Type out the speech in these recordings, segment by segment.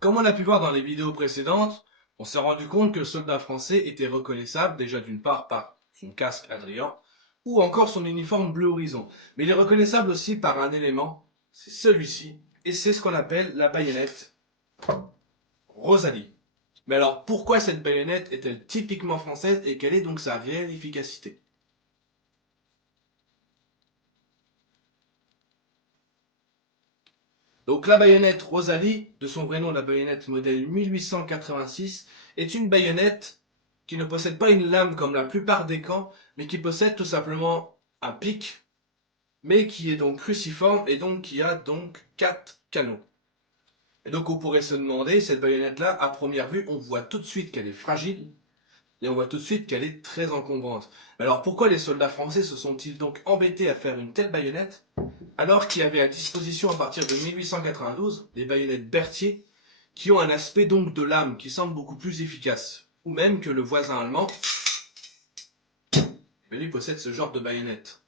Comme on a pu voir dans les vidéos précédentes, on s'est rendu compte que le soldat français était reconnaissable déjà d'une part par son casque Adrien ou encore son uniforme bleu horizon. Mais il est reconnaissable aussi par un élément, c'est celui-ci, et c'est ce qu'on appelle la baïonnette Rosalie. Mais alors pourquoi cette baïonnette est-elle typiquement française et quelle est donc sa réelle efficacité? Donc la baïonnette Rosalie, de son vrai nom la baïonnette modèle 1886, est une baïonnette qui ne possède pas une lame comme la plupart des camps, mais qui possède tout simplement un pic, mais qui est donc cruciforme et donc qui a donc 4 canons. Et donc on pourrait se demander, cette baïonnette-là, à première vue, on voit tout de suite qu'elle est fragile, et on voit tout de suite qu'elle est très encombrante. Mais alors pourquoi les soldats français se sont-ils donc embêtés à faire une telle baïonnette alors qu'il y avait à disposition à partir de 1892 des baïonnettes Berthier qui ont un aspect donc de lame qui semble beaucoup plus efficace, ou même que le voisin allemand, lui possède ce genre de baïonnette,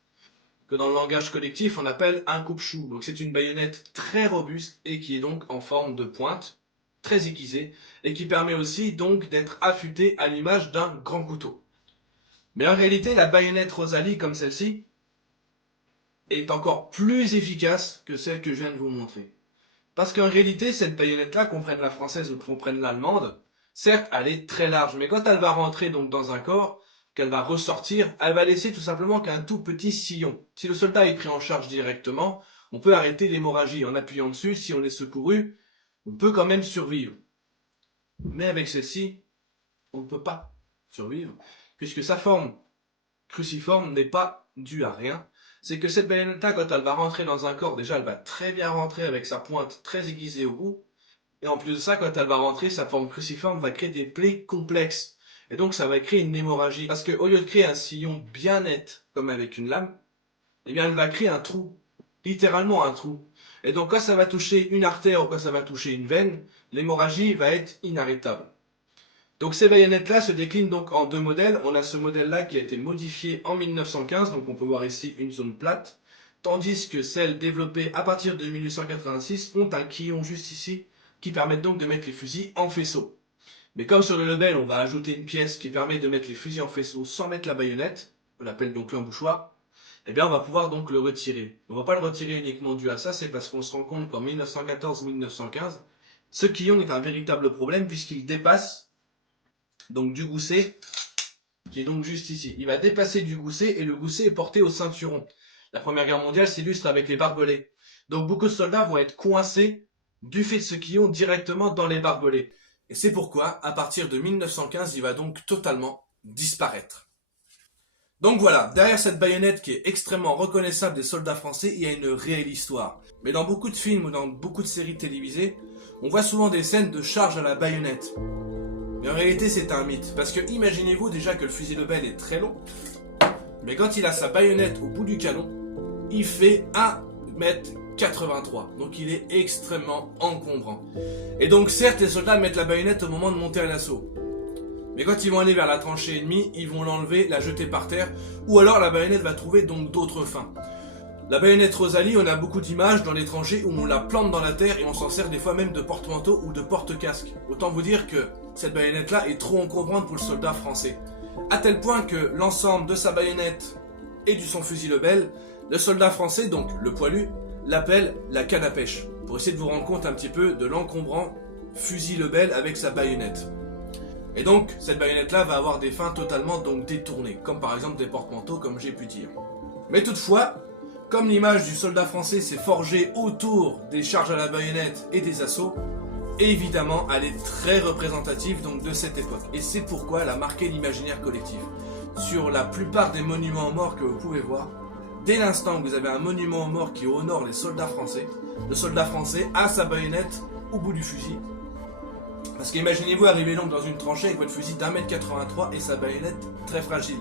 que dans le langage collectif on appelle un coupe-chou. Donc c'est une baïonnette très robuste et qui est donc en forme de pointe, très aiguisée, et qui permet aussi donc d'être affûtée à l'image d'un grand couteau. Mais en réalité, la baïonnette Rosalie comme celle-ci est encore plus efficace que celle que je viens de vous montrer. Parce qu'en réalité, cette baïonnette-là, qu'on prenne la française ou qu'on prenne l'allemande, certes, elle est très large, mais quand elle va rentrer donc dans un corps, qu'elle va ressortir, elle va laisser tout simplement qu'un tout petit sillon. Si le soldat est pris en charge directement, on peut arrêter l'hémorragie en appuyant dessus. Si on est secouru, on peut quand même survivre. Mais avec celle-ci, on ne peut pas survivre, puisque sa forme cruciforme n'est pas due à rien. C'est que cette baïonnette-là, quand elle va rentrer dans un corps, déjà elle va très bien rentrer avec sa pointe très aiguisée au bout. Et en plus de ça, quand elle va rentrer, sa forme cruciforme va créer des plaies complexes. Et donc ça va créer une hémorragie. Parce qu'au lieu de créer un sillon bien net, comme avec une lame, eh bien elle va créer un trou. Littéralement un trou. Et donc quand ça va toucher une artère ou quand ça va toucher une veine, l'hémorragie va être inarrêtable. Donc ces baïonnettes-là se déclinent donc en deux modèles. On a ce modèle-là qui a été modifié en 1915, donc on peut voir ici une zone plate, tandis que celles développées à partir de 1886 ont un quillon juste ici, qui permettent donc de mettre les fusils en faisceau. Mais comme sur le label, on va ajouter une pièce qui permet de mettre les fusils en faisceau sans mettre la baïonnette, on l'appelle donc l'embouchoir, eh bien on va pouvoir donc le retirer. On ne va pas le retirer uniquement dû à ça, c'est parce qu'on se rend compte qu'en 1914-1915, ce quillon est un véritable problème puisqu'il dépasse donc du gousset, qui est donc juste ici. Il va dépasser du gousset et le gousset est porté au ceinturon. La Première Guerre mondiale s'illustre avec les barbelés. Donc beaucoup de soldats vont être coincés du fait de ce quillon directement dans les barbelés. Et c'est pourquoi, à partir de 1915, il va donc totalement disparaître. Donc voilà, derrière cette baïonnette qui est extrêmement reconnaissable des soldats français, il y a une réelle histoire. Mais dans beaucoup de films ou dans beaucoup de séries télévisées, on voit souvent des scènes de charge à la baïonnette. Mais en réalité, c'est un mythe. Parce que imaginez-vous déjà que le fusil Lebel est très long. Mais quand il a sa baïonnette au bout du canon, il fait 1,83 m. Donc il est extrêmement encombrant. Et donc certes, les soldats mettent la baïonnette au moment de monter à l'assaut. Mais quand ils vont aller vers la tranchée ennemie, ils vont l'enlever, la jeter par terre. Ou alors la baïonnette va trouver donc d'autres fins. La baïonnette Rosalie, on a beaucoup d'images dans les tranchées où on la plante dans la terre et on s'en sert des fois même de porte-manteau ou de porte-casque. Autant vous dire que cette baïonnette-là est trop encombrante pour le soldat français. À tel point que l'ensemble de sa baïonnette et du son fusil Lebel, le soldat français, donc le poilu, l'appelle la canne à pêche. Pour essayer de vous rendre compte un petit peu de l'encombrant fusil Lebel avec sa baïonnette. Et donc, cette baïonnette-là va avoir des fins totalement donc détournées, comme par exemple des porte-manteaux comme j'ai pu dire. Mais toutefois, comme l'image du soldat français s'est forgée autour des charges à la baïonnette et des assauts, évidemment, elle est très représentative donc de cette époque. Et c'est pourquoi elle a marqué l'imaginaire collectif. Sur la plupart des monuments aux morts que vous pouvez voir, dès l'instant où vous avez un monument aux morts qui honore les soldats français, le soldat français a sa baïonnette au bout du fusil. Parce qu'imaginez-vous arriver donc dans une tranchée avec votre fusil d'1,83 m et sa baïonnette très fragile.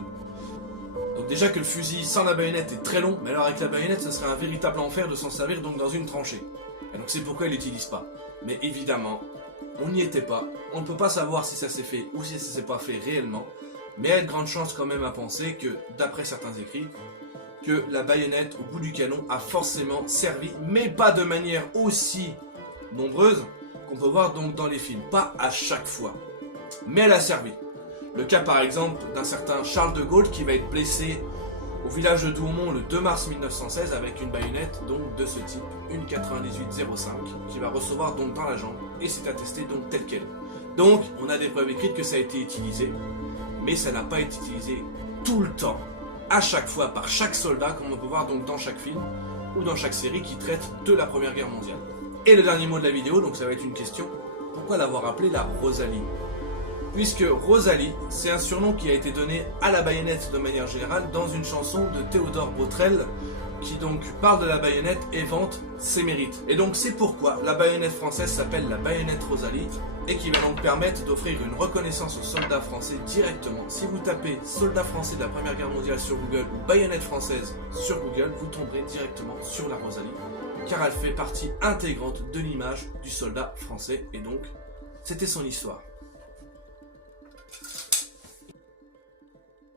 Donc déjà que le fusil sans la baïonnette est très long, mais alors avec la baïonnette, ça serait un véritable enfer de s'en servir donc dans une tranchée. Et donc c'est pourquoi il l'utilise pas. Mais évidemment, on n'y était pas, on ne peut pas savoir si ça s'est fait ou si ça s'est pas fait réellement, mais il y a de grandes chances quand même à penser que, d'après certains écrits, que la baïonnette au bout du canon a forcément servi, mais pas de manière aussi nombreuse qu'on peut voir donc dans les films, pas à chaque fois, mais elle a servi. Le cas par exemple d'un certain Charles de Gaulle qui va être blessé au village de Douaumont le 2 mars 1916 avec une baïonnette donc de ce type, une 98-05, qui va recevoir donc dans la jambe et c'est attesté donc tel quel. Donc on a des preuves écrites que ça a été utilisé, mais ça n'a pas été utilisé tout le temps, à chaque fois, par chaque soldat, comme on peut voir donc dans chaque film ou dans chaque série qui traite de la Première Guerre mondiale. Et le dernier mot de la vidéo, donc ça va être une question, pourquoi l'avoir appelée la Rosalie? Puisque Rosalie, c'est un surnom qui a été donné à la baïonnette de manière générale dans une chanson de Théodore Botrel qui donc parle de la baïonnette et vante ses mérites. Et donc c'est pourquoi la baïonnette française s'appelle la baïonnette Rosalie et qui va donc permettre d'offrir une reconnaissance aux soldats français directement. Si vous tapez soldats français de la Première Guerre mondiale sur Google ou baïonnette française sur Google, vous tomberez directement sur la Rosalie car elle fait partie intégrante de l'image du soldat français et donc c'était son histoire.